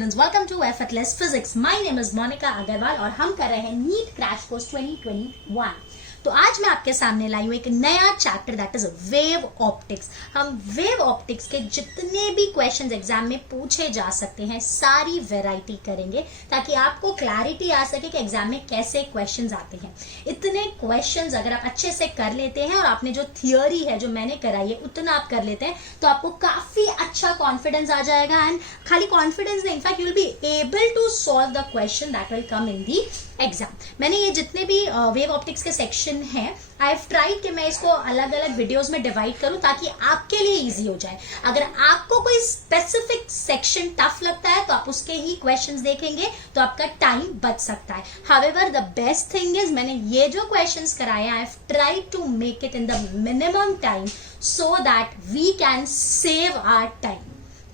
Students, welcome to effortless physics. My name is Monika Agarwal और हम कर रहे हैं नीट क्रैश कोर्स 2021। तो आज मैं आपके सामने लाई हूं एक नया chapter that is wave optics. हम वेव ऑप्टिक्स के जितने भी क्वेश्चंस एग्जाम में पूछे जा सकते हैं सारी वैरायटी करेंगे ताकि आपको क्लैरिटी आ सके कि एग्जाम में कैसे क्वेश्चंस आते हैं। इतने क्वेश्चंस अगर आप अच्छे से कर लेते हैं और आपने जो थियोरी है जो मैंने कराई है उतना आप कर लेते हैं तो आपको काफी अच्छा कॉन्फिडेंस आ जाएगा। एंड खाली कॉन्फिडेंस नहीं, in fact you will be able to solve the question that will come in the exam. मैंने ये जितने भी वेव ऑप्टिक्स के सेक्शन हैं आई हैव ट्राइड कि मैं इसको अलग अलग वीडियोस में डिवाइड करूं ताकि आपके लिए इजी हो जाए। अगर आपको कोई स्पेसिफिक सेक्शन टफ लगता है तो आप उसके ही क्वेश्चंस देखेंगे तो आपका टाइम बच सकता है। However the best thing is मैंने ये जो क्वेश्चंस कराए I have tried to make it in the minimum time so that we can save our time.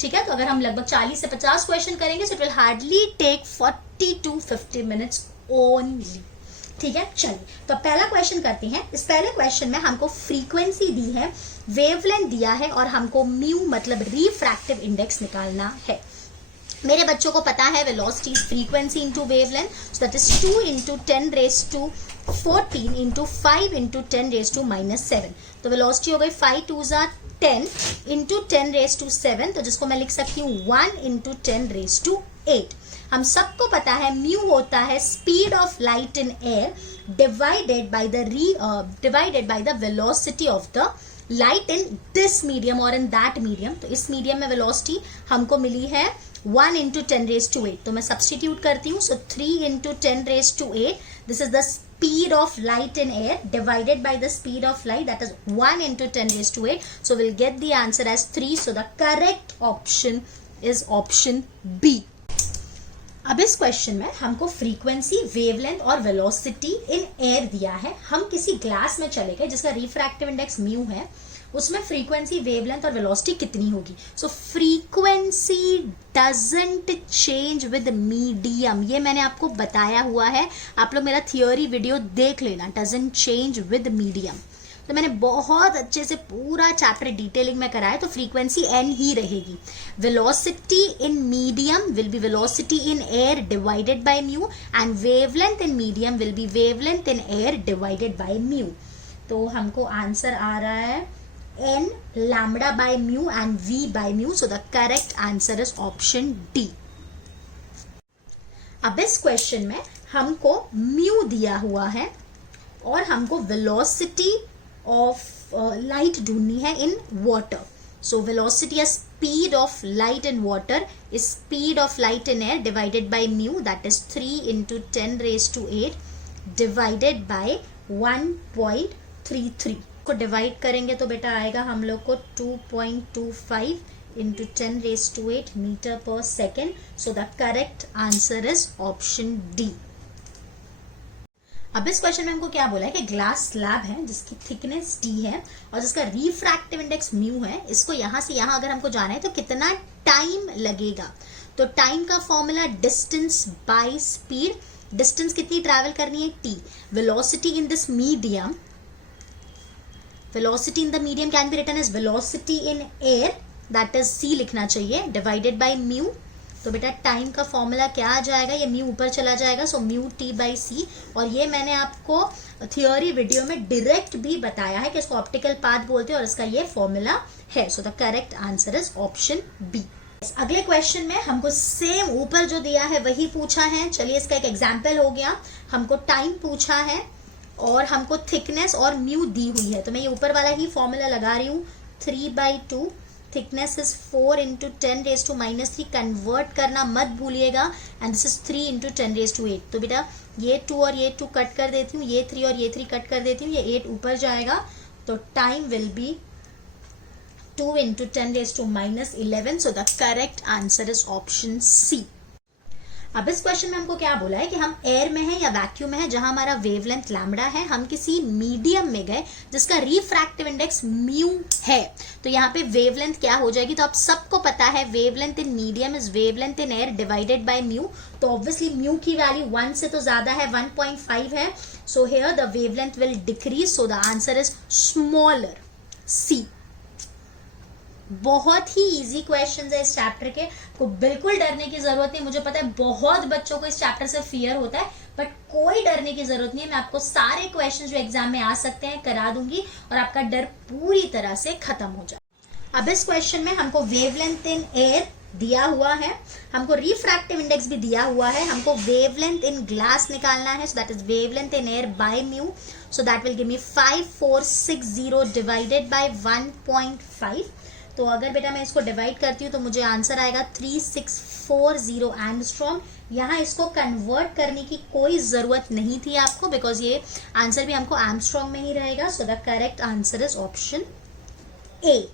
ठीक है, तो अगर हम लगभग 40 से 50 क्वेश्चन करेंगे so it will hardly take 40 to 50 minutes only. ठीक है, चलिए तो पहला क्वेश्चन करते हैं। इस पहले क्वेश्चन में हमको फ्रीक्वेंसी दी है, वेवलेंथ दिया है और हमको म्यू मतलब रिफ्रैक्टिव इंडेक्स निकालना है। मेरे बच्चों को पता है velocity is frequency into wavelength, so that is 2 into 10 raised to 14 into 5 into 10 raised to -7। तो वेलोसिटी हो गई 5 2s are 10 into 10 raised to 7, तो जिसको मैं लिख सकती हूँ 1 into 10 raised to 8। हम सबको पता है म्यू होता है speed of light in air divided by the velocity of the light in this medium और इन दैट मीडियम। तो इस मीडियम में वेलोसिटी हमको मिली है 1 into 10 raised to 8। तो मैं सब्स्टिट्यूट करती हूँ, सो 3 into 10 raised to 8 this is the speed of light in air divided by the speed of light, that is 1 into 10 raised to 8, so we'll get the answer as 3। so the correct option is option B। अब इस question में हमको frequency, wavelength और velocity in air दिया है। हम किसी glass में चले गए जिसका रिफ्रैक्टिव इंडेक्स म्यू है, उसमें फ्रीक्वेंसी, वेवलेंथ और वेलोसिटी कितनी होगी। So frequency doesn't change with medium, ये मैंने आपको बताया हुआ है, आप लोग मेरा थियोरी वीडियो देख लेना। डजंट चेंज विद मीडियम, तो मैंने बहुत अच्छे से पूरा चैप्टर डिटेलिंग में कराया। तो फ्रीक्वेंसी एन ही रहेगी। Velocity in medium will be velocity in air divided by mu and wavelength in medium will be wavelength in air divided by mu. तो हमको आंसर आ रहा है n lambda by mu and v by mu, so the correct answer is option D। अब इस question में हमको mu दिया हुआ है और हमको वेलोसिटी ऑफ लाइट ढूंढनी है इन वाटर। सो वेलोसिटी या speed of light in water is speed of light in air divided by mu, that is 3 into 10 raised to 8 divided by 1.33 को डिवाइड करेंगे तो बेटा आएगा हम लोग को 2.25 into 10 raised to 8 मीटर पर second. So the correct answer is option D. अब इस क्वेश्चन में हमको क्या बोला है कि ग्लास स्लैब है जिसकी थिकनेस d है और जिसका रिफ्रैक्टिव इंडेक्स म्यू है। इसको यहां से यहां अगर हमको जाना है तो कितना टाइम लगेगा। तो टाइम का formula distance by speed. Distance कितनी ट्रैवल करनी है t। Velocity in this medium, velocity in the medium can be written as velocity in air, that is c लिखना चाहिए, divided by mu। तो बेटा टाइम का फॉर्मूला क्या आ जाएगा, ये म्यू ऊपर चला जाएगा, so mu t by c। और ये मैंने आपको थियोरी वीडियो में डायरेक्ट भी बताया है कि इसको ऑप्टिकल पाथ बोलते हैं और इसका ये फॉर्मूला है। So the correct answer is option B. अगले क्वेश्चन में हमको सेम ऊपर जो दिया है वही पूछा है। चलिए इसका एक एग्जाम्पल हो गया। हमको टाइम पूछा है और हमको थिकनेस और म्यू दी हुई है, तो मैं ये ऊपर वाला ही फॉर्मूला लगा रही हूँ। 3/2 thickness is 4 into 10 raised to -3, convert करना मत भूलिएगा, and this is 3 into 10 raised to 8। तो बेटा ये 2 और ये 2 कट कर देती हूँ, ये 3 और ये 3 कट कर देती हूँ, ये 8 ऊपर जाएगा, तो time will be 2 into 10 raised to -11। So the correct answer is option C. अब इस क्वेश्चन में हमको क्या बोला है कि हम एयर में है या वैक्यूम में है जहां हमारा वेवलेंथ लैम्बडा है, हम किसी मीडियम में गए जिसका रिफ्रैक्टिव इंडेक्स म्यू है। तो यहाँ पे वेवलेंथ क्या हो जाएगी, तो आप सबको पता है wavelength in medium is wavelength in air divided by mu. तो ऑब्वियसली म्यू की वैल्यू 1 से तो ज्यादा है, 1.5 है, so here the wavelength will decrease, so the answer is smaller C. बहुत ही इजी क्वेश्चंस है इस चैप्टर के, को बिल्कुल डरने की जरूरत नहीं। मुझे पता है बहुत बच्चों को इस चैप्टर से फियर होता है, बट कोई डरने की जरूरत नहीं है। मैं आपको सारे क्वेश्चंस जो एग्जाम में आ सकते हैं करा दूंगी और आपका डर पूरी तरह से खत्म हो जाए। अब इस क्वेश्चन में हमको वेवलेंथ इन एयर दिया हुआ है, हमको रिफ्रैक्टिव इंडेक्स भी दिया हुआ है, हमको वेवलेंथ इन ग्लास निकालना है। So that is wavelength in air by mu, so that will give me 5460 divided by 1.5। तो अगर बेटा मैं इसको डिवाइड करती हूँ तो मुझे आंसर आएगा 3640 एंगस्ट्रॉम। यहाँ इसको कन्वर्ट करने की कोई जरूरत नहीं थी आपको, बिकॉज ये आंसर भी हमको एंगस्ट्रॉम में ही रहेगा। सो the correct answer is option A.